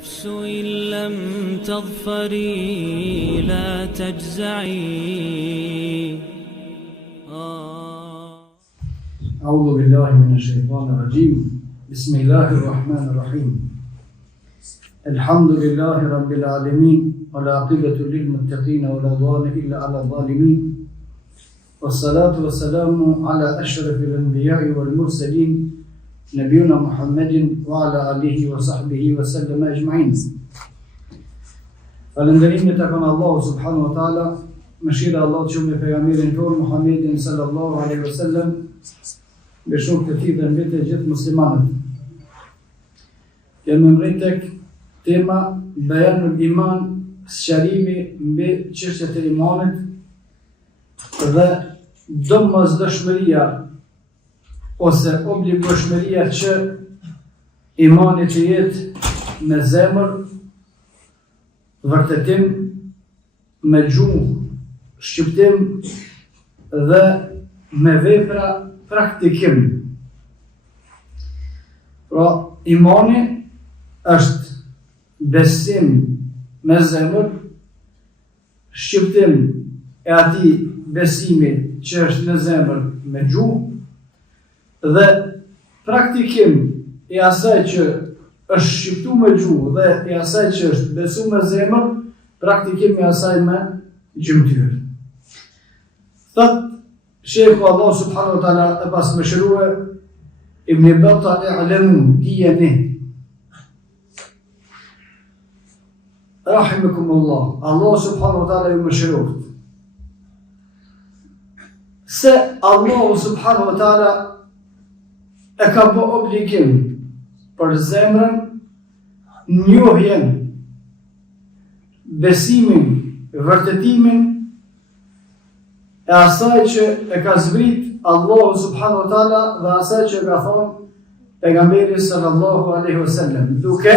نفس إن لم تظفري لا تجزعي. أعوذ بالله من الشيطان الرجيم. بسم الله الرحمن الرحيم. الحمد لله رب العالمين والعاقبة للمتقين ولا عدوان إلا على الظالمين والصلاة والسلام على أشرف الأنبياء والمرسلين نبينا محمد وعلى آله وصحبه وسلم أجمعين. Falënderimet e kanë Allahu subhanahu wa taala, mëshira e Allahut që me pejgamberin tonë Muhammedin sallallahu alaihi wasallam, me shumë të tij dhe mbi të gjithë muslimanët. Kemë mbërrit tek tema Bayanul Iman, sqarimi mbi çështjet e imanit dhe domosdoshmëria ose obligueshmëria që imani të jetë me zemër, vërtetim, me gjuhë, shqiptim dhe me vepra praktikim. Pra, imani është besim me zemër, shqiptim e atij besimi që është në zemër me gjuhë, dhe praktikim i asaj që është shqiptu me gjuhë dhe i asaj që është besu me zemër, praktikim i asaj me gjymtyr. Thot Shekhu Allah subhanahu wa ta'ala e pas më shërue Ibn Battah i'lamu dijeni. Rahimakumullah. Allah subhanahu wa ta'ala ju më shëruft. Se Allah subhanahu wa ta'ala e ka bë obligim për zemrën, njohjen, besimin, vërtetimin e asaj që e ka zbrit Allahu subhanahu wa taala dhe asaj që ka thonë pejgamberi sallallahu alaihi wasallam, duke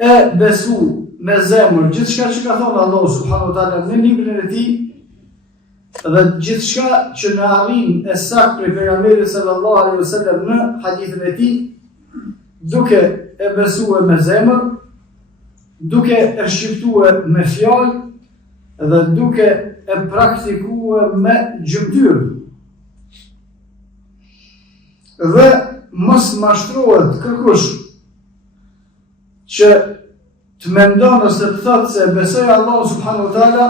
e besu me zemër gjithçka që ka thonë Allahu subhanahu wa taala në librin e tij dhe gjithçka që në arrin e sakt për pejgamberin sallallahu alaihi wasallam në hadithin e tij, duke e besuar me zemër, duke e shqiptuar me fjalë dhe duke e praktikuar me gjymtyr. Dhe mos mashtrohet kërkush që të mendon ose të thotë se besoj Allahu subhanahu wa taala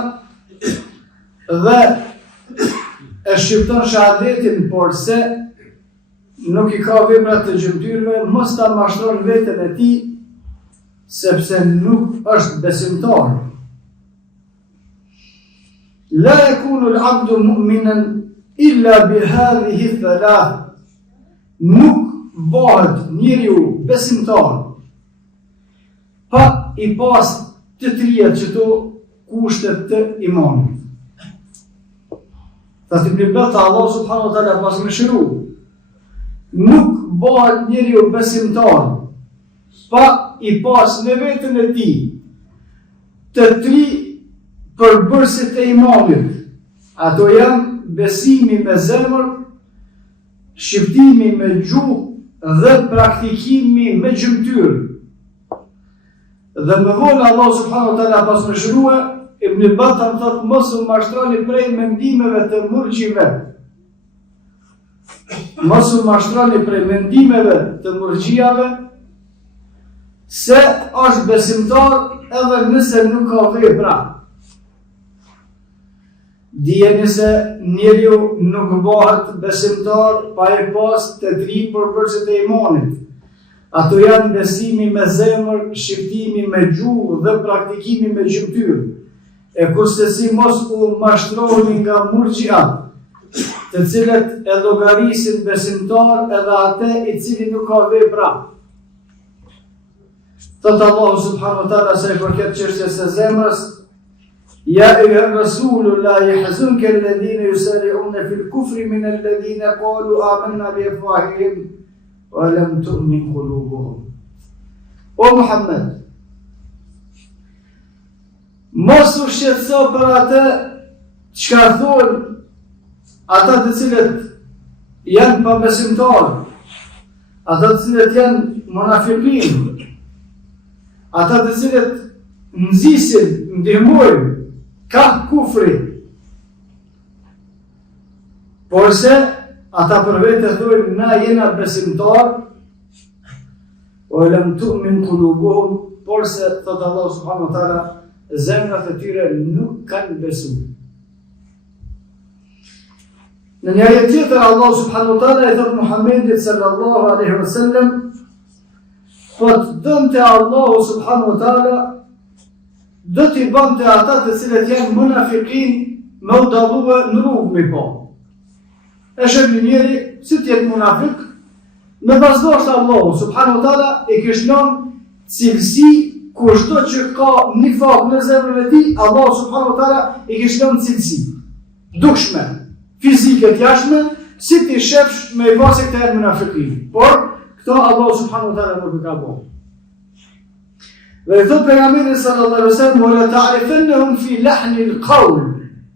dhe e shqipton shahadetin, por se nuk i ka veprat të gjymtyrve, mos ta mashtron veten e tij, sepse nuk është besimtar. La yakunu al-'abdu mu'minan illa bi hadhihi thalath. Nuk bëhet njeriu besimtar pa i pas të trija qëto kushtet të imanit. Ta të plibeta Allah subhanahu wa ta'ala pas më shëru, nuk bëhet njeriu besimtar pa i pas në vetën e tij të tri përbërësit e imanit. Ato janë besimi me zemër, shqiptimi me gjuhë dhe praktikimi me gjymtyr. Dhe më vonë Allah subhanahu wa ta'ala pas më shërua, Ibn Battah thotë mos u mashtroni prej mendimeve të murxhive. Mos u mashtroni prej mendimeve të murxhiave, se është besimtar edhe nëse nuk ka vepra. Dijeni se njeriu nuk bëhet besimtar pa e pas të tri përbërësit e imanit. Ato janë besimi me zemër, shqiptimi me gjuhë dhe praktikimi me gjymtyr. E kurse si mos u mashtroni nga murxhiat, të cilët e llogarisin besimtar edhe atë i cili nuk ka vepra. Thot Allahu subhanahu wa ta'ala se përket çështjes së zemrës, ja eyyuha rasulu la yahzunka alladhina yusari'una fil kufri min alladhina qalu amanna bi afwahihim wa lam tu'min qulubuhum. O Muhammed, mos u shqetëso për atë çka thonë ata të cilët janë pabesimtarë, ata të cilët janë munafiqin, ata të cilët nxisin, ndihmojnë, ka kufri. Porse, ata për vete thojnë, na jena besimtar, o lem tu'min qulubuhum, porse, thotë Allah subhanahu wa taala, zemrat e tyre nuk kanë besu. Në një ajet tjetër, Allah subhanahu wa taala i thotë Muhammedit sallallahu alaihi wasallam, po të dënte Allahu subhanahu wa taala, do t'i bënte ata të cilët janë munafikin me u dalluë në rrugë me po. E shëmë njëri, si t'jetë munafik, me vazhdojnë Allahu subhanahu wa taala e kishnon cilësi kushto që ka një fakt në zemrën e tij, Allahu subhanahu wa taala e kishnon cilësi dukshme, fizike të jashtme, si ti shefsh me i pasi këta janë munafikin. Por, këto Allahu subhanahu wa taala nuk e ka bërë. Dhe i thot pejgamberi sallallahu alaihi wasallam, "Wa la ta'rifannahum fi lahni al-qawl."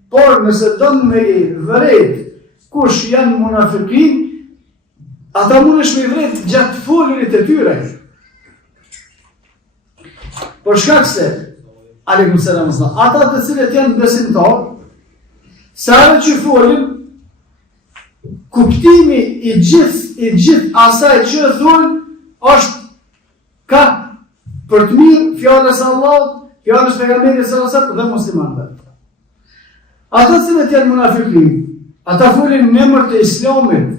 Por nëse don me i vëret kush janë munafikin, ata mundesh me i vëret gjatë folërit e tyre. Por shkak se, aleikum selam, ata të cilët janë besimtar, sa herë që folin, kuptimi i gjithë asaj që thonë është ka për të mirë fjalës Allahut, fjalës pejgamberit sallallahu alaihi wasallam dhe muslimanëve. Ata cilët janë munafikin, ata folin në emër të Islamit.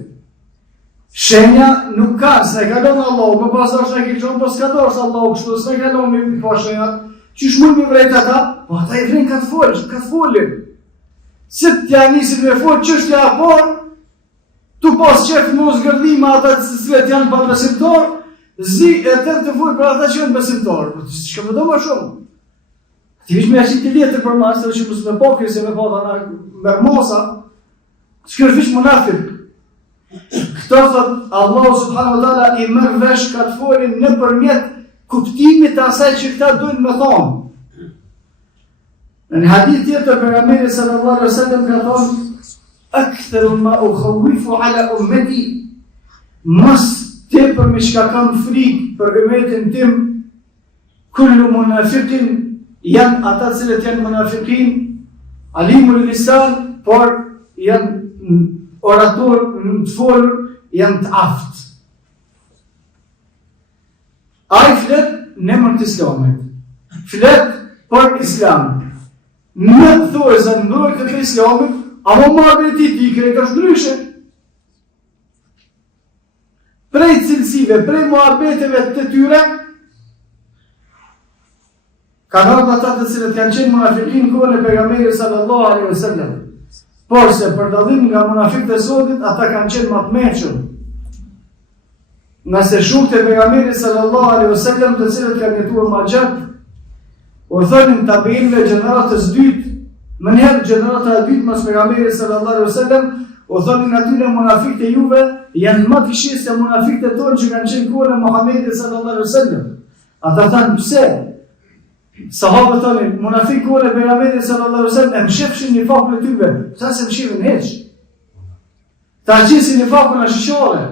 Shenja nuk ka, se kalon Allahu, më pas është e keqon, po s'ka dorë Allahu kështu, s'e kalon me pa shenjat. Qysh mund mi vrejt ata? Po ata i vrin ka të folin. Se t'ja nisin me folë çështja e parë, tu pas qef mos gërdhima ata të cilët janë pa besimtar, zi e tërë të folë për ata që janë besimtar. Çka më do më shumë? Ti vish me ashtë të letër për masë, që mësë me pokri, se me pa të në mërmosa, që është vish munafik. Këto thot, Allahu subhanahu wa taala i merr vesh ka të folin në përmjet kuptimit të asaj që këta dojnë me thonë. Në një hadith tjetër, pejgamberi sallallahu alaihi wasallam ka thonë, "Aktharu ma ukhawifu ala ummati", mos tepër me çka kam frikë për ummetin tim, kullu munafiqin, janë ata cilët janë munafikin, alimul lisan, por janë orator të folur, janë të aftë. Ai flet në emër të Islamit, flet për Islam. Në thojë ndrojtë të Islamit, ama muhabeti ti krejt është ndryshe. Prej cilësive, prej muhabeteve të tyre, ka thënë ata të cilët kanë qenë munafikin kohën e pejgamberit sallallahu alaihi wasallam. Por se për dallim nga munafikët e Zotit, ata kanë qenë më të mëshëm. Nëse shokët e pejgamberit sallallahu alaihi wasallam të cilët kanë jetuar më gjatë, u thonin tabiinëve gjeneratës dytë, më njëherë gjenerata e dytë mas pejgamberit sallallahu alaihi wasallam, u thonin atyre munafikët e juve janë më të këshirë se munafikët e tonë që kanë qenë kohën e Muhamedit sallallahu alaihi wasallam. Ata thanë pse? Sahabët tonin, munafikët kohën e pejgamberit sallallahu alaihi wasallam e mshefshin një fakun e tyre, ta se mshifin heq. Ta gjisin një fakun e shishore.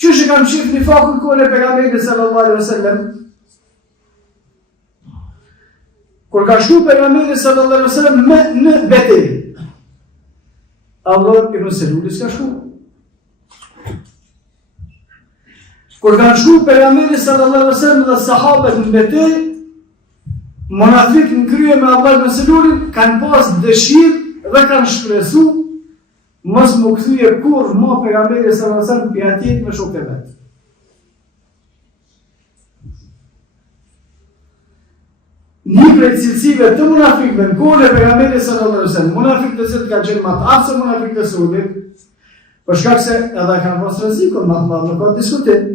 Qysh e kanë mshif një fakun kohën e pejgamberit sallallahu alaihi wasallam? Kur ka shku pejgamberi sallallahu alaihi wasallam në betejë, Allah ibn Selulis ka shku. Kur ka shku pejgamberi sallallahu alaihi wasallam dhe sahabët në betejë, munafikët në krye me Allah ibn Selulin kanë pas dëshirë dhe kanë shpresu mos më kthye kur më pejgamberi sallallahu alaihi wasallam pi atjet me shokët e vet. Një prej cilësive të munafikëve në kohën e pejgamberit sallallahu alaihi wasallam, munafikët të cilët kanë qenë më të aftë se munafikët e Sudit, për shkak se edhe kanë pas rrezikun më të madh, nuk ka diskutim.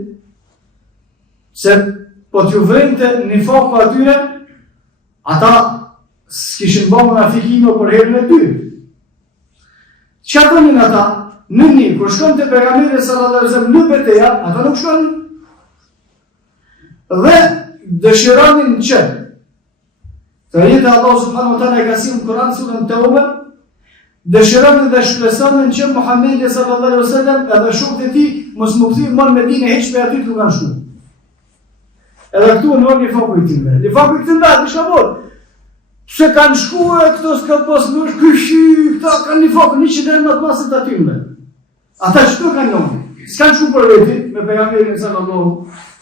Se po t'ju vrente një fakë atyre, ata s'kishin bërë munafikino për herën e dytë. Çka thonin ata? Në një, kur shkon te pejgamberi sallallahu alaihi wasallam në betejë, ata nuk shkonin. Dhe dëshironin që të rritë Allah subhanahu wa taala e ka sinë Kur'an surën Tauba, dëshironin dhe shpresonin që Muhamedi sallallahu alaihi wasallam edhe shokët e tij mos më kthyen më në Medinë heq me aty ku kanë shkuar. Edhe këtu në një foku i timve. Një foku i timve, në shkabot. Se kanë shkue, këto s'ka pas në këshi, këta kanë një foku, 100 më të pasët të timve. Ata që të kanë njënë. S'kanë shku për veti, me pejgamberin sallallahu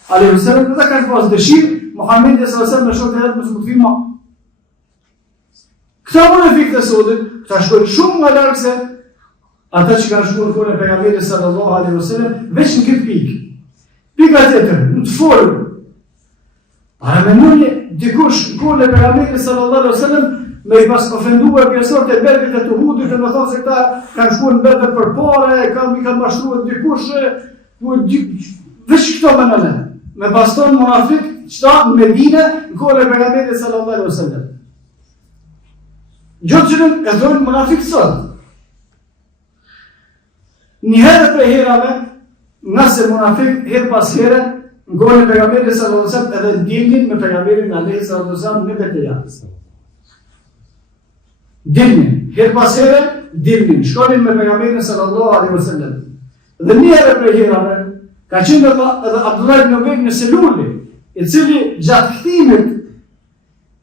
alaihi wasallam, ata kanë pas dëshirë, Muhamedi sallallahu alaihi wasallam në shokë të jetë më së më të fima. Këta munafikët e sotit, këta shkojnë shumë nga larkë se ata që kanë shku në kone pejgamberin sallallahu alaihi wasallam, veç në këtë pikë. Pika tjetër, në të folë. Para me nënje, dikush në kone pejgamberin sallallahu alaihi wasallam, me i pas ofenduar pjesor të bergët e të hudit, dhe me thonë se këta kanë shku në bergët për pare, i kanë mashtruar dikush, veç këto më nëne. Me baston munafik, qëta në Medine, në kone pejgamberin sallallahu alaihi wasallam. Gjotë qënën e thonë munafik sot. Një herë për herave, nëse munafik herë pas herë, në kone pejgamberin sallallahu alaihi wasallam edhe dilnin me pejgamberin alaihi sallallahu alaihi wasallam në betejë. Dilnin, herë pas herë, dilnin, shkonin me pejgamberin sallallahu alaihi wasallam. Dhe një herë për herave, ka qenë edhe Abdullah ibn Ubay ibn Seluli, i cili gjatë kthimit,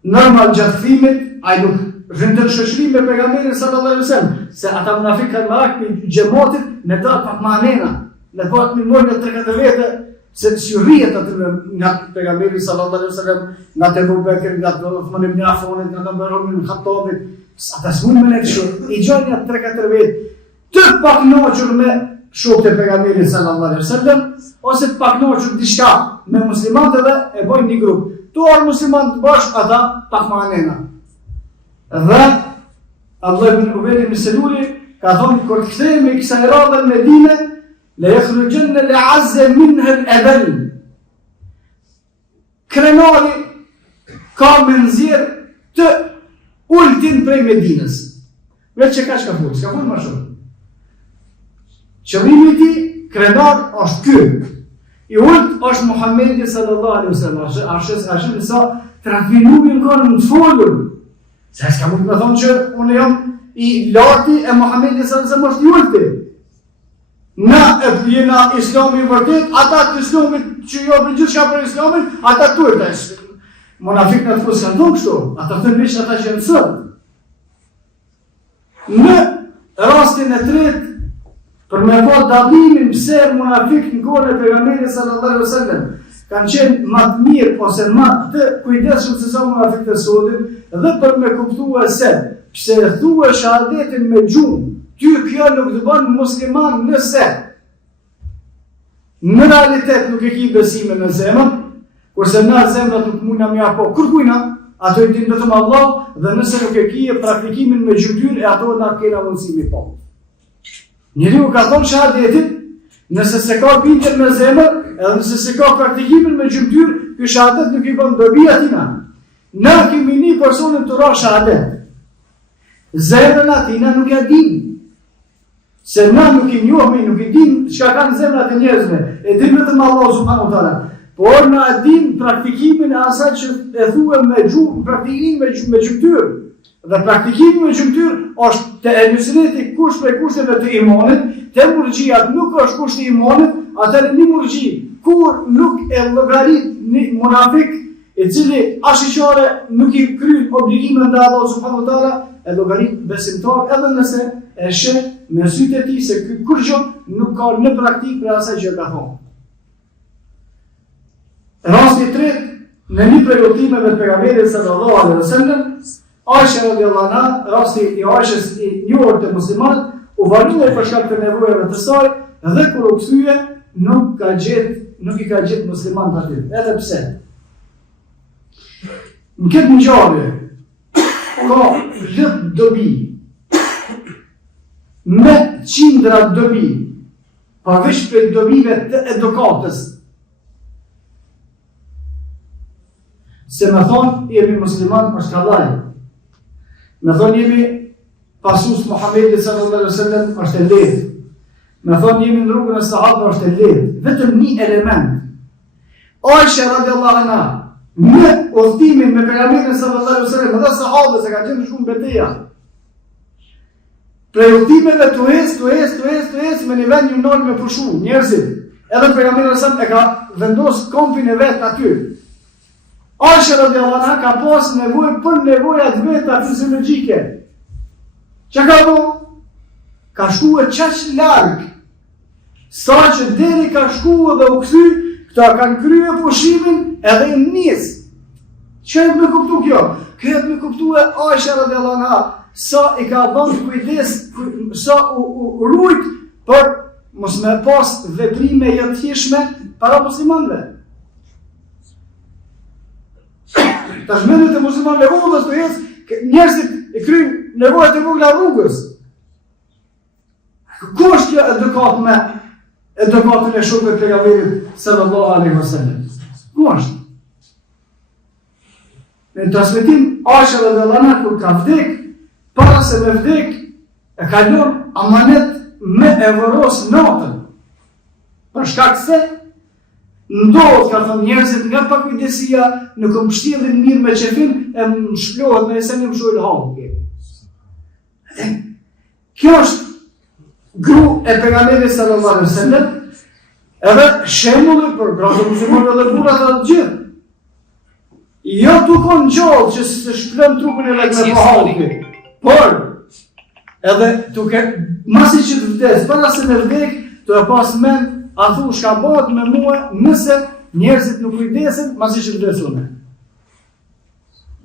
normal gjatë kthimit, ai nuk rëndër shoqëri me pejgamberin sallallahu alaihi wasallam, se ata munafik kanë marrë për xhamatit në datë pak më anena, në datë më morën 3-4 vete, se syrriet aty nga pejgamberi sallallahu alaihi wasallam, nga Abu Bekr, nga Uthman ibn Affan, nga Umar ibn Khattab, ata s'mund me kështu, i gjojnë 3-4 vete, të paknoqur me shokët e pejgamberit sallallahu alaihi wasallam, ose të paknoqur diçka me muslimanët dhe e bojnë një grup. Tuar muslimanët bashkë ata pak më anena. Dhe Abdullah ibn Ubay ibn Seluli ka thonë, kur kthehemi kësaj radhe në Medinë, le yakhrujanna li'azza minha al-adl. Krenari ka me nxjerr të ultin prej Medinës. Vetë që ka shkafur, s'ka fund më shumë. Qëllimi i tij krenar është ky. I ult është Muhamedi sallallahu alaihi wasallam. Ashtu sa trafinuin kanë në folur. Se s'ka mund të thonë që unë jam i larti e Muhamedi sallallahu alaihi wasallam është i ulti. Na e jena islami i vërtet, ata të islamit që jo për gjithçka për islamin, ata turta. Munafik në të fusë kanë thonë kështu, ata të nëvish ata që janë sot. Në rastin e tretë, për me po dallimin pse munafik në kohën e pejgamberit sallallahu alaihi wasallam kanë qenë më të mirë ose më të kujdesshëm se sa munafikët e sotit, dhe për me kuptuar se pse e thua shahadetin me gjuhë, ty kjo nuk të bën musliman nëse në realitet nuk e ki besime në zemër, kurse na zemrat nuk mundna me apo kërkujna, ato i din vetëm Allah, dhe nëse nuk e ki e praktikimin me gjymtyr, e ato na kena mundësimi po. Njeriu ka thonë shahadetin, nëse se ka bindjen me zemër, edhe nëse se ka praktikimin me gjymtyr, ky shahadet nuk i bën dobi atina. Na kemi një personin të ra shahadet. Zemrën atina nuk ja dim. Se na nuk i njohmi, nuk i dim çka kanë zemrat e njerëzve. E dim vetëm Allah subhanahu wa taala. Por na e dim praktikimin e asaj që e thuhem me gjuhë, praktikimin me gjymtyr. Dhe praktikimi me gjymtyr është të elusineti kusht prej kushteve të imanit, të murxhiat nuk është kushti i imanit, atëherë një murxhi kur nuk e llogarit një munafik i cili ashiqare nuk i kryen obligimin ndaj Allahut subhanahu wa taala, e llogarit besimtar edhe nëse e sheh me sytë e tij se ky kurrë nuk ka në praktik për asaj që ka thonë. Rasti i tretë, në një prej udhëtimeve të pejgamberit sallallahu alaihi wasallam, Aisha radiallahu anha, rasti i Aishës i njohur të muslimanët, u varrua për shkak të nevojave të saj dhe kur u kthye nuk i ka gjetë muslimanët aty. Edhe pse. Në këtë ngjarje ka lëp dobi, me qindra dobi, paveç për dobive të edukatës. Se me thonë, jemi musliman është kallaj. Me thonë jemi pasus Muhamedit sallallahu alaihi wasallam është e lehtë. Me thonë jemi në rrugën e sahabëve është e lehtë. Vetëm një element. Aisha radiallahu anha, në udhëtimin me pejgamberin sallallahu alaihi wasallam dhe sahabët se kanë qenë shumë betejë. Prej udhëtimeve tues me një vend një me pushu njerëzit. Edhe pejgamberi sallallahu alaihi wasallam e ka vendosur kompin e vet aty. Aisha radiallahu anha ka pas nevojë për nevojat veta fiziologjike. Çka ka bo? Ka shkuar qaq larg, sa që deri ka shkuar dhe u kthy, këta kanë kryer pushimin edhe i nis. Çfarë më kuptu kjo? Këtë më kuptu e Aisha radiallahu anha, sa i ka dhënë kujdes, sa u rujt për mos me pas veprime jotishme para muslimanëve. Tash mendet e muslimanëve udhës të ecë, njerëzit i kryjnë nevojat e vogla rrugës. Ku është kjo edukatën e shokëve të pejgamberit sallallahu alaihi wasallam? Ku është? Në transmetim Aisha radhiyallahu anha kur ka vdek, para se me vdek, e kalon amanet me e vëros natën. Për shkak se ndodh, ka thënë njerëzit nga pakujdesia, në kompshtjellin mirë me qefin, e më shplohet me esen e më shojnë hapë. Kjo është gru e pejgamberit sallallahu alaihi wasallam, edhe shembulli për gratë muslimanë dhe burrat të gjithë. Jo të konë gjallë që se shplëm trupin e vetë me pahapi, por edhe tuke, masi që të vdes, para se me vdek, të e pas mend, a thu shka bëhet me mua nëse njerëzit nuk kujdesin, masi që të vdesune.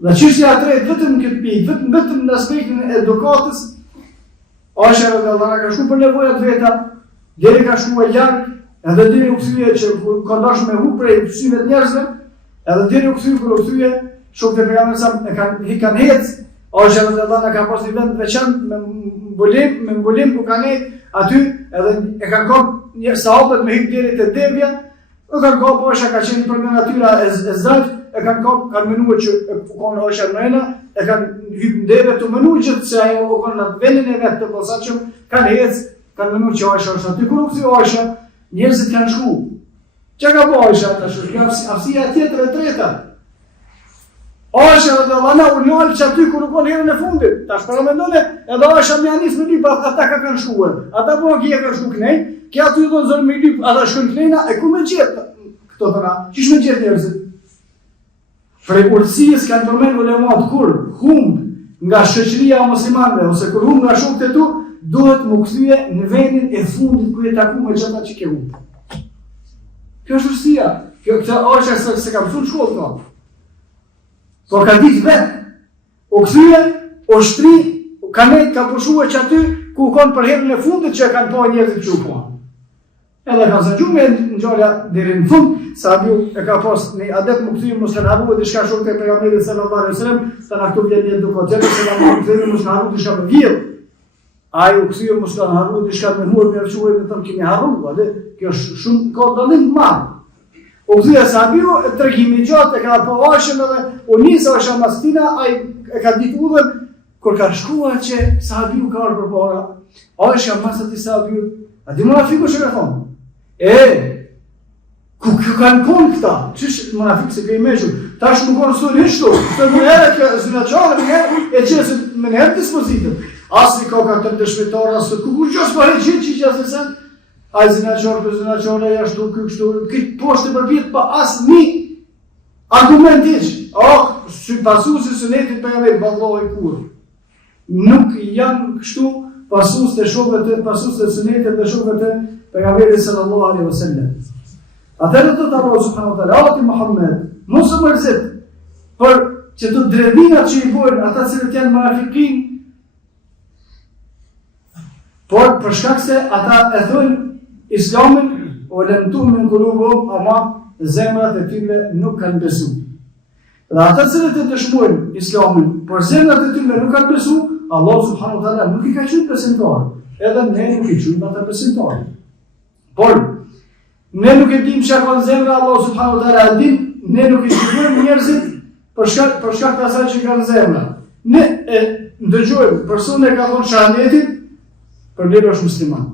Dhe çështja e tretë vetëm këtë pikë, vetëm në aspektin e edukatës, Aisha radhiyallahu anha ka shku për nevojat veta, deri ka shkuar larg, edhe deri u kthye që ka dashur me hu prej syve të njerëzve, edhe deri u kthye kur u kthye, shokët e pejgamberit sa e kanë hec, Aisha radhiyallahu anha ka pas një vend veçantë me mbulim ku kanë hec, aty edhe e kanë kopë një sahabët me hip deri te debja, e kanë kopë Aisha ka qenë për nga natyra e zajt, e kanë kopë, kanë menuar që konë Aisha mëna, e kanë hip ndeve të menuar gjithë se ajo u konë në vendin e vetë të posaçëm, kanë hec, kanë menuar që Aisha është aty. Kur u kthye Aisha, njerëzit kanë shku. Çka ka bëu Aisha tash? Kjo aftësia tjetër e treta. Aisha radhiyallahu anha u nol që aty kur u konë herën e fundit. Tash para mendone, edhe Aisha më anis me lyp, ata ka kanë shkuar. Ata po kia kanë shku kënej, që aty do zonë me lyp, ata shkojnë kënejna, e ku me gjet këto tona? Çish me gjet njerëzit? Prej urtësisë kanë përmendur ulemat kur humb nga shoqëria e muslimanëve ose kur humb nga shokët e tu, duhet mu kthye në vendin e fundit ku e taku me çata që ke humb. Kjo është urtësia. Këtë Aisha se ka mësuar në shkollë këto. Po ka ditë vetë, u kthye, u shtri, kanë ka pushuar që aty ku konë për herën e fundit që kanë po njerëzit që u po. Edhe ka zëgju me ngjarja deri në fund, Sahabiu e ka pas një adet më kthye mos kanë harruar diçka shokët e pejgamberit sallallahu alaihi wasallam, sa na këtu vjen një dukat, se na mund të themi mos kanë harruar diçka më vjetër. Ai u kthye mos kanë harruar diçka më huaj me çuaj me thënë kemi harruar, atë kjo është shumë ka dallim të madh. U kthye Sahabiu e tregimi gjatë e ka po Aishën edhe u nisa Aisha mastina, ai e ka ditë udhën kur ka shkuar që Sahabiu ka ardhur përpara. Aisha mas atij Sahabiu, a di munafiku që ka thonë? Ku kanë konë këta? Qysh munafik se ke imeshur? Tash nuk konë suri hishtu, të më herë kjo zinaqare, më herë e qesë më herë dispozitëm. Asë ka ka të dëshmitar, asë kur gjës pare që asë sen, a zinaqare për zinaqare, jashtu, kështu, këtë poshtë të përbjet pa asë një argument iq. Pasusi sunetit për javet, ballohë i kur. Nuk janë kështu pasus të shokëve të, pasus të sunetit dhe shokëve të pejgamberit sallallahu alaihi wasallam. Atëherë të Allah subhanahu wa taala, ati Muhammed, mos u mërzit për që të dredhinat që i bojnë ata cilët janë munafikin, por për shkak se ata e thojnë Islamin o lem tu'min qulubuhum, ama zemrat e tyre nuk kanë besu. Dhe ata cilët e dëshmojnë Islamin, por zemrat e tyre nuk kanë besu, Allah subhanahu wa taala nuk i ka qenë besimtar, edhe ne nuk i quajmë ata besimtar. Por ne nuk e dim çka ka në zemra, Allah subhanahu wa taala e dim, ne nuk i shikojmë njerëzit për shkak të asaj që kanë në zemra. Ne e ndëgjojmë persone ka thonë shahadetin, për ne është musliman.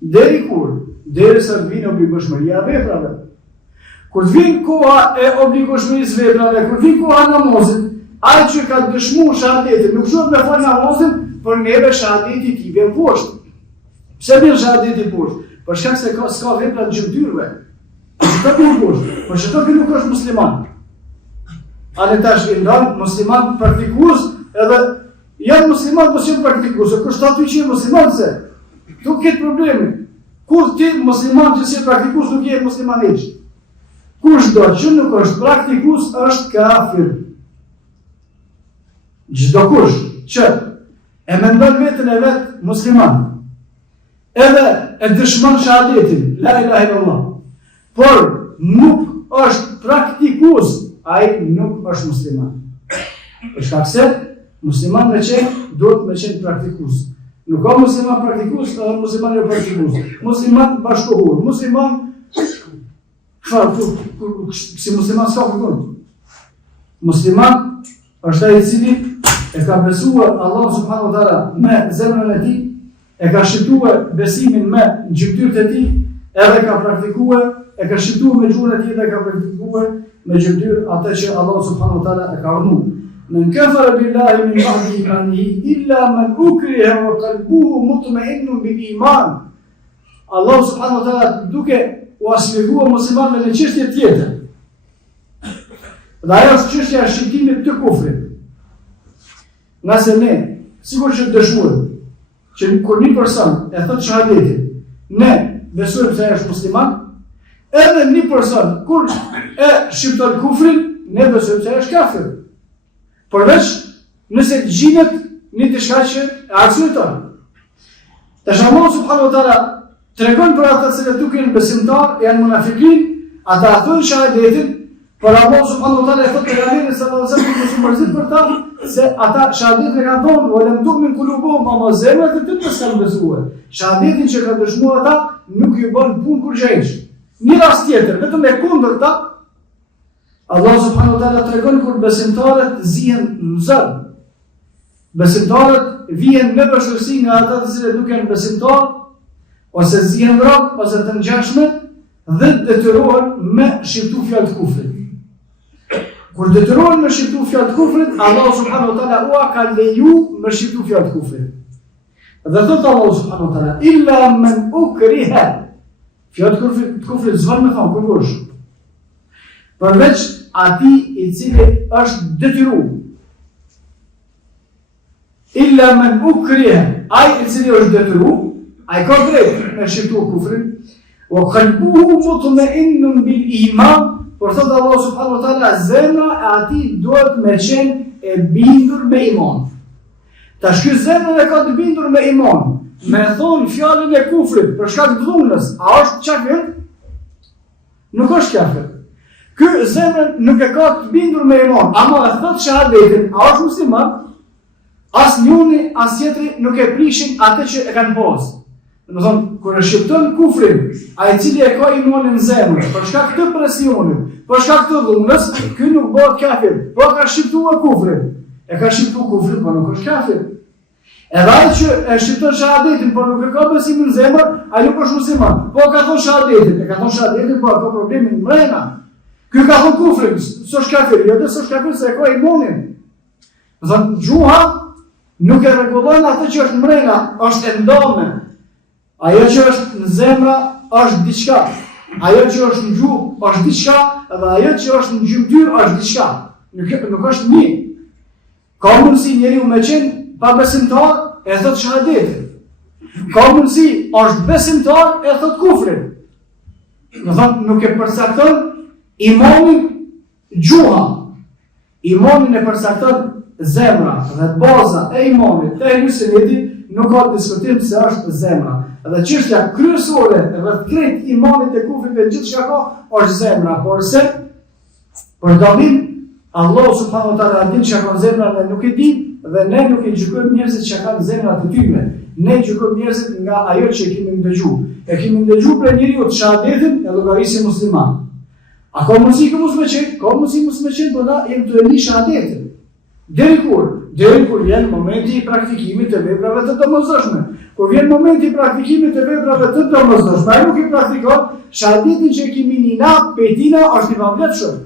Deri kur? Derisa vjen obligueshmëria e veprave. Kur vjen koha e obligueshmërisë veprave, kur vjen koha e namazit, ai që ka dëshmuar shahadetin, nuk shoh me fal namazin, por neve shahadeti i vjen poshtë. Pse vjen shahadeti poshtë? Për shkak se s'ka vepra të gjymtyrëve. Çdo kur kush, por çdo që nuk është musliman. Anë tash i ndan musliman praktikues edhe janë musliman po janë praktikues, kur statu që musliman se tu ke probleme. Kur ti musliman që si praktikues nuk je musliman hiç. Kushdo që nuk është praktikues është kafir. Çdo kush që e mendon veten e vet musliman, edhe e dëshmon shahadetin, la ilaha illallah, por nuk është praktikues, ai nuk është musliman. Për shkak se musliman me qenë duhet me qenë praktikues. Nuk ka musliman praktikues, edhe musliman jo praktikues. Musliman bashkohur, musliman si musliman s'ka kërkon. Musliman është ai i cili e ka besuar Allah subhanahu wa taala me zemrën e tij, e ka shituar besimin me gjymtyrët e tij, edhe ka praktikuar, e ka shituar me gjuhën e tij dhe ka praktikuar me gjymtyr atë që Allah subhanahu wa taala e ka urdhëruar. Men kafara billahi min ba'di imanihi illa man ukriha wa qalbuhu mutma'innun bil iman. Allah subhanahu wa taala duke u asmeguar muslimanëve në çështje tjetër. Dhe ajo është çështja e shqiptimit të kufrit. Nëse ne, sikur që dëshmojmë, që kur një person e thot shahadetin, ne besojmë se ai është musliman, edhe një person kur e shqipton kufrin, ne besojmë se ai është kafir. Përveç nëse gjinet një diçka që e arsyeton. Tash Allah subhanahu wa taala tregon për ata që nuk janë besimtar, janë munafikin, ata thonë shahadetin, por Allah subhanahu wa taala e thotë pejgamberit sallallahu alaihi wasallam që mërzit për ta se ata shahadetin e kanë thonë, "Walam tu'min qulubuhum", ama zemrat e tyre s'kan besuar. Shahadetin që kanë dëshmuar ata nuk ju bën punë kur gjejsh. Një rast tjetër, vetëm e kundërta, Allah subhanahu wa taala tregon kur besimtarët zihen në zën. Besimtarët vijnë në bashkësi nga ata të cilët nuk janë besimtarë, ose zihen rrok, ose të ngjashme, dhe detyrohen me shqiptu fjalë të kufrit. Kur detyrohen me shqiptu fjalë të kufrit, Allah subhanahu wa taala ua ka leju me shqiptu fjalë të kufrit. Dhe thotë Allah subhanahu wa taala, illa man ukriha. Fjalë të kufrit zvan me thonë kurrësh. Përveç ati i cili është detyruar. Illa man ukriha, ai i cili është detyruar, ai ka drejt me shqiptu kufrin. Wa qalbuhu mutma'innun bil iman, por thot Allah subhanahu wa taala, zemra e atij duhet me qenë e bindur me iman. Tash ky zemra e ka të bindur me iman, me thon fjalën e kufrit për shkak të dhunës, a është kafir? Nuk është kafir. Ky zemra nuk e ka të bindur me iman, ama e thot shahadetin, a është musliman? As njëri as tjetri nuk e prishin atë që e kanë posë. Do thonë, kur e shqipton kufrin, ai i cili e ka imanin në zemër, për shkak të presionit, për shkak të dhunës, ky nuk bëhet kafir, po ka shqiptuar kufrin. E ka shqiptuar kufrin, po nuk është kafir. Edhe ai që e shqipton shahadetin, por nuk e ka besimin në zemër, ai nuk është musliman. Po ka thonë shahadetin, e ka thonë shahadetin, po ka problemin mrena. Ky ka thonë kufrin, s'është kafir, jo dhe s'është kafir se e ka imanin. Do thonë, gjuha nuk e rregullon atë që është mrena, është e ndome. Ajo që është në zemra është diçka. Ajo që është në gjuhë është diçka, dhe ajo që është në gjymtyr është diçka. Nuk është një. Ka mundësi njeriu me qenë pa besimtar e thot shahadetin. Ka mundësi është besimtar e thot kufrin. Do thotë nuk e përcakton imanin gjuha. Imanin e përcakton zemra dhe baza e imanit të Ehlusunetit nuk ka diskutim se është zemra. Dhe çështja kryesore rreth krejt imanit e kufrit dhe gjithçka ka është zemra, por se për dallim Allah subhanahu wa taala din çka ka zemra dhe nuk e di, dhe ne nuk e gjykojmë njerëzit që kanë zemra të tyre. Ne gjykojmë njerëzit nga ajo që kemi dëgjuar. E kemi dëgjuar për njeriu të shahadetin e llogarisë musliman. A ka mundësi që mos më qenë? Ka mundësi mos më qenë, por na jemi të lënë shahadetin. Deri kur vjen momenti i praktikimit të veprave të domosdoshme. Kur vjen momenti i praktikimit të veprave të domosdoshme, ai nuk i praktikon shahadetin që kemi nina, petina është i pavletshëm.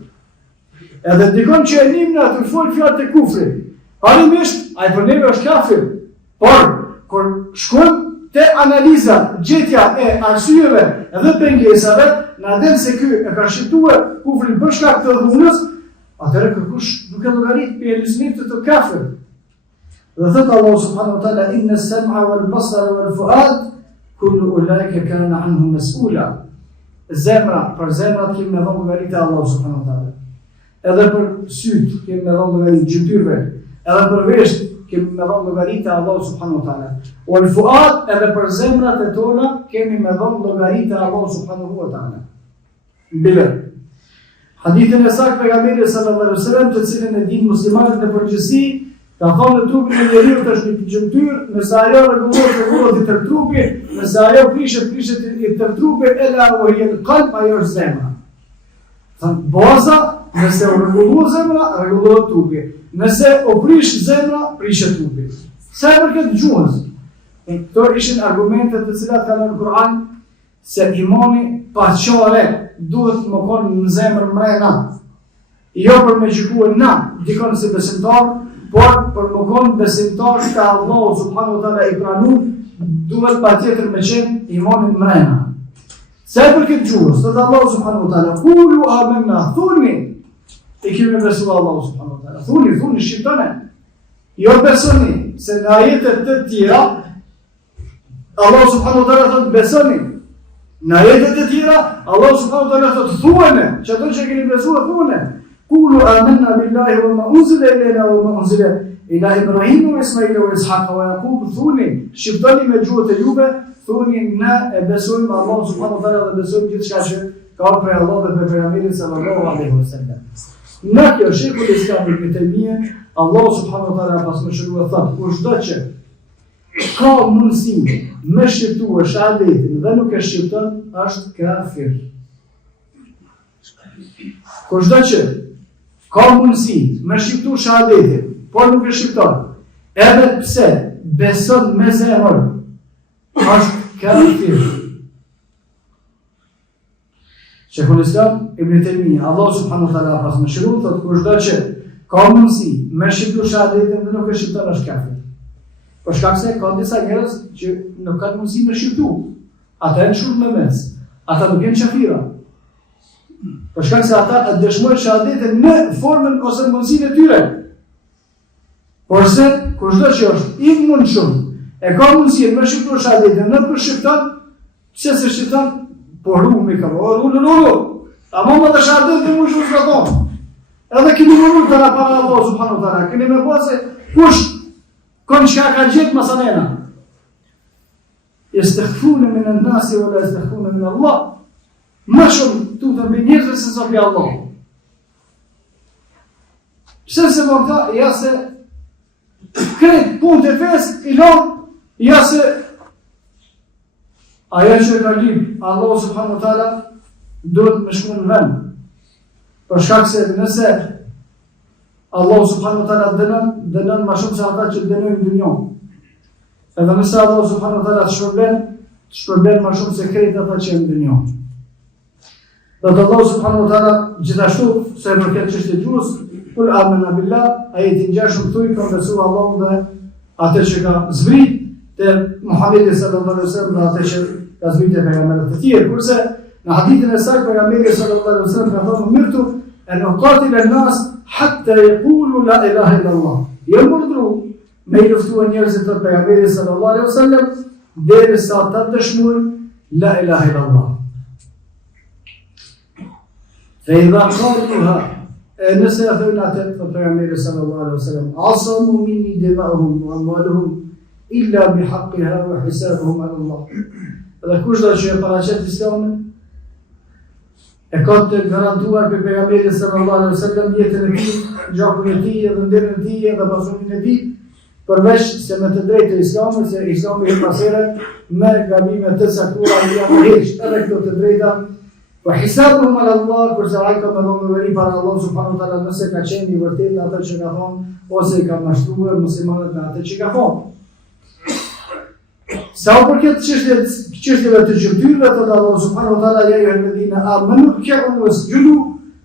Edhe dikon që e nim në atë fol fjalë të kufrit. Parimisht, ai për neve është kafir. Por kur shkojmë te analiza, gjetja e arsyeve dhe pengesave, na den se ky e ka shqiptuar kufrin për shkak të dhunës, atëherë kërkush nuk e llogarit për elismit të kafir. Dhe thëtë Allah subhanahu wa ta'ala, inna as-sam'a wal basara wal fuad kullu ulaika kana anhu mas'ula. Zemra, për zemrat kemi me dhënë llogarit e Allah subhanahu wa ta'ala. Edhe për syt kemi me dhënë llogarit gjymtyrve, edhe për vesht kemi me dhënë llogarit e Allah subhanahu wa ta'ala. Wal fuad, edhe për zemrat e tona kemi me dhënë llogarit e Allah subhanahu wa ta'ala. Mbile. Hadithin e saktë pejgamberit sallallahu alaihi wasallam, të cilën e dinë muslimanët në përgjithësi, ka thonë në trupin e njeriut është një gjymtyr, nëse ajo rregullohet i tërë trupi, nëse ajo prishet i tërë trupi, ela wa hiya al-qalb, ajo është zemra. Thënë, baza, nëse u rregullohet zemra, rregullohet trupi. Nëse u prish zemra, prishet trupi. Sa e përket gjuhës. Këto ishin argumentet të cilat kanë në Kur'an se imani paqare duhet të më konë në zemër mrena. Jo për me gjykue na, dikon si besimtar, por për më konë besimtar ka Allah subhanahu wa ta'ala i pranu, duhet pa tjetër me qenë imanin mrena. Se për këtë gjuhës, të të Allah subhanahu wa ta'ala, kulu amenna, thuni, i kemi besu Allah subhanahu wa ta'ala, thuni, shqiptone, jo besoni, se në ajetet të tjera, Allah subhanahu wa ta'ala thot besoni, në ajetet të tjera, Allah subhanahu wa ta'ala thot thuene, që ato që keni besu e thuene, kulu amenna billahi wa ma unzile ilena wa ma unzile ila Ibrahimu wa Ismaila wa Ishaqa wa Jakub, thuni, shqiptoni me gjuhët e juve, thuni ne e besojmë Allah subhanahu wa ta'ala dhe besojmë gjithçka që ka prej Allah dhe prej pejgamberit sallallahu alaihi wasallam. Në kjo shekull Islami Ibn Taymija, Allah subhanahu wa ta'ala pas më shërua thot, kushdo që ka mundësi me shqiptuar shahadetin dhe nuk e shqipton, është kafir. Kushdo që ka mundësi me shqiptu shahadetin, por nuk e shqipton, edhe pse beson me zemër, është kafir. Shekull Islam Ibn Taymija, Allah subhanahu wa ta'ala pas më shërua thot, kushdo që ka mundësi me shqiptu shahadetin dhe nuk e shqipton, është kafir. Për shkak se ka disa njerëz që nuk kanë mundësi me shqiptu. Ata janë shumë më mes. Ata nuk janë kafira. Për shkak se ata e dëshmojnë shahadetin në formën ose në mundësinë e tyre. Porse, kushdo që është i mundshëm, e ka mundësi me shqiptu shahadetin, nuk e shqipton, pse se shqipton, por rumi ka ulu. Ama më të shahadetin më shumë zgaton. Edhe kemi mundur të na para Allah subhanahu wa ta'ala. Keni me bose kush kon çka ka gjetë masanena. Yastakhfuna min an-nas wa la yastakhfuna min Allah. Më shumë tutën mbi njerëzve se sa mbi Allah. Pse se më tha, ja se këtë punë të fesë i lonë, ja se aja që e ka libë, Allah subhanahu wa ta'ala duhet me shku në vend. Për shkak se nëse Allah subhanahu wa ta'ala dënon ma shumë se ata që dënojnë në dunjon. Edhe nëse Allah subhanahu wa ta'ala të shpërben ma shumë se krejt ata që në dunjon. Dhe të Allah subhanahu wa ta'ala gjithashtu se për këtë çështje gjuhës, kul amena billah, ajetin 6 thuj ka besu Allah dhe atë që ka zbrit te Muhamedi sallallahu alaihi wasallam dhe atë që ka zbrit te pejgamberët e tjerë. Kurse në hadithin e saktë pejgamberi sallallahu alaihi wasallam ka thënë mirtu an uqatil an-nas hatta yaqulu la ilaha illa Allah. Jo mundru me i luftuar njerëzit të pejgamberit sallallahu alaihi wasallam derisa ata dëshmojnë la ilaha illa Allah. Fa idha qaluha, nëse e thënë atë të pejgamberit sallallahu alaihi wasallam, asamu minni dima'uhum wa amwaluhum illa bihaqqiha wa hisabuhum ala Allah. Dhe kushdo që e paraqet Islamin e ka të garantuar për pejgamberin sallallahu alaihi wasallam jetën e tij, gjakun e tij, dhe nderin e tij, dhe pasurin e tij, përveç se me të drejtë të Islamit, se Islami e pasere me gabime të caktuara janë heq, edhe këto të drejta. Po hisabuhum ala Allah, kurse ai ka më dhënë veri para Allah subhanahu wa ta'ala nëse ka qenë i vërtetë atë që ka thonë, ose i ka mashtruar muslimanët me atë që ka thonë. Sa u përket çështjeve të gjymtyrëve të Allah subhanahu wa ta'ala, ja ayyuhalladhina amanu irka'u wasjudu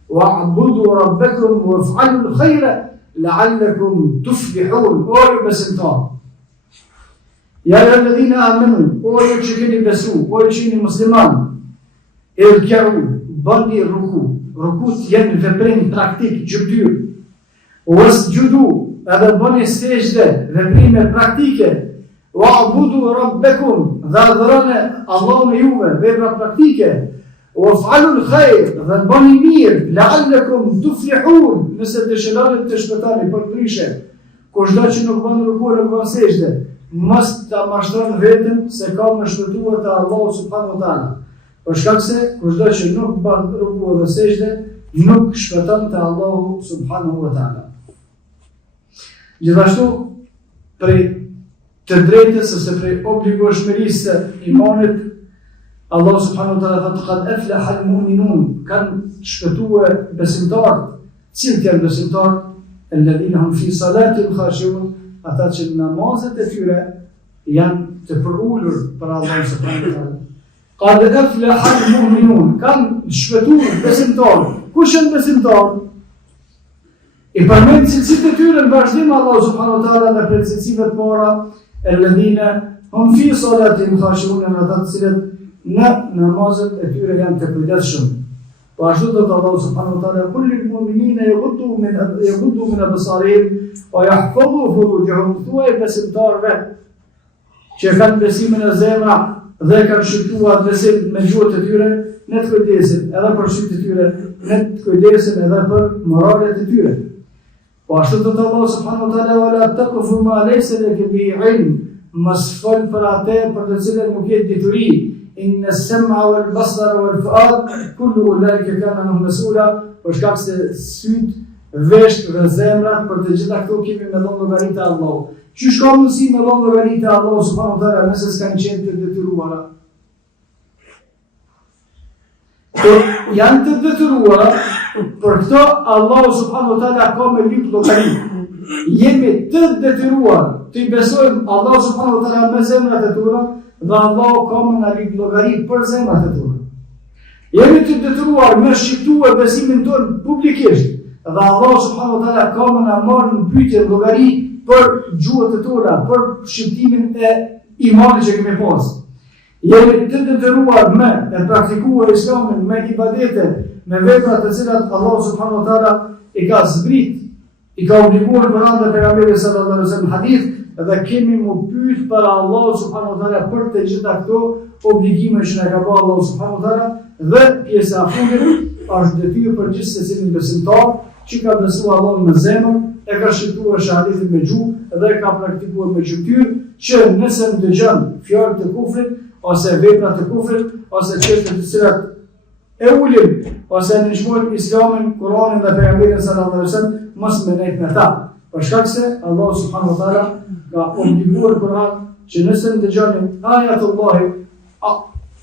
wa'budu rabbakum waf'alu al-khayra la'allakum tuflihun. O ju besimtar, ja ayyuhalladhina amanu, o ju që keni besu, o ju që jeni musliman, irka'u, bëni ruku, rukut jenë veprim praktik, gjymtyr. Wasjudu, edhe bëni sejdë, veprime praktike. Wa'budu rabbakum, dhe adhuroni Allahun e juve, vepra praktike. Waf'alul khair, dhe bëni mirë, la'allakum tuflihun, nëse dëshironi të shpëtani për ndryshe. Kushdo që nuk bën ruku nuk bën sejdë, mos ta mashtron veten se ka më shpëtuar te Allahu subhanahu wa taala. Për shkak se kushdo që nuk bën ruku dhe sejdë, nuk shpëton te Allahu subhanahu wa taala. Gjithashtu, prej të drejtës ose prej obligueshmërisë së imanit, Allah subhanahu wa taala thotë qad aflaha al-mu'minun, kanë shpëtuar besimtarët. Cilët janë besimtarët? Alladhina hum fi salatin khashi'un, ata që në namazet e tyre janë të përulur për Allah subhanahu wa taala. Qad aflaha al-mu'minun, kanë shpëtuar besimtarët. Kush janë besimtarët? I përmend cilësitë e tyre në vazhdim Allah subhanahu wa taala në cilësive të para, alladhina hum fi salatin khashi'un, ata të cilët në namazet e tyre janë të kujdesshëm. Po ashtu do të Allah subhanahu wa taala kulli al-mu'minina yaghuddu min absarihim wa yahfazu furujahum, thuaj besimtarëve që kanë besimin e zemra dhe kanë shqyrtuar besim me gjuhët e tyre, në të kujdesin edhe për sytë e tyre, në të kujdesin edhe për moralet e tyre. Po ashtu do të Allah subhanahu wa taala wala taqfu ma laysa laka bihi ilm, mos fol për atë për të cilën nuk je dituri. Inna as-sam'a wal basara wal fu'ad kullu ulaika kana anhu mas'ula, për shkak se syt, vesht dhe zemrat për të gjitha këto kemi me dhënë llogaritë e Allahut. Qysh ka mundësi me dhënë llogaritë e Allahut subhanahu wa taala nëse s'kan qenë të detyruara? Janë të detyruara, për këto Allahu subhanahu wa taala ka me lyp llogaritë. Jemi të detyruar të i besojmë Allahu subhanahu wa taala me zemrat e tona, dhe Allahu ka më në lyp llogari për zemrat e tona. Jemi të detyruar me shqiptuar besimin tonë publikisht, dhe Allahu subhanahu wa taala ka më në marrë në pyetje llogari për gjuhët e tona, për shqiptimin e imanit që kemi pas. Jemi të detyruar me e praktikuar islamin me ibadete, me vepra të cilat Allahu subhanahu wa taala i ka zbrit, i ka obliguar për anë pejgamberit sallallahu alaihi wasallam hadith, dhe kemi më pyet për Allah subhanahu wa taala për të gjitha këto obligime që na ka bërë Allah subhanahu wa taala, dhe pjesa e fundit është detyrë për gjithë secilin besimtar që ka besuar Allahun me zemër, e ka shqyrtuar shahadithin me gjuhë dhe ka praktikuar me gjymtyr, që nëse dëgjon fjalë të kufrit ose vepra të kufrit ose çështje të cilat e ulin ose nënshmojnë Islamin, Kur'anin dhe pejgamberin sallallahu alaihi wasallam, mos menejt me ta. Për shkak se Allah subhanahu wa taala ka obliguar Kur'an që nëse ndëgjoni ajatullahi,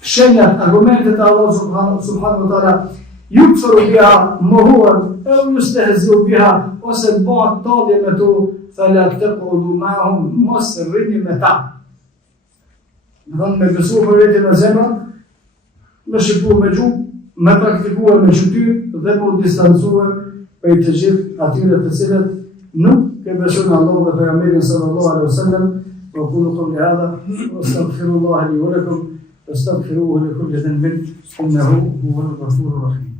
shenjat, argumentet e Allah subhanahu wa taala, yukfaru biha mohuan, e yustehziu biha, ose bëhet tallje me to, fala taqudu ma'hum, mos rrini me ta. Me besu për vetin e zemra, me shqiptuar me gjuhë, me praktikuar me gjymtyr dhe me distancuar prej të gjithë atyre të cilët nuk ke besuar Allah dhe pejgamberin sallallahu alaihi wasallam. Wa qulu qawli hadha wa astaghfirullaha li wa lakum wastaghfiruhu li kulli dhanbin innahu huwal ghafurur rahim.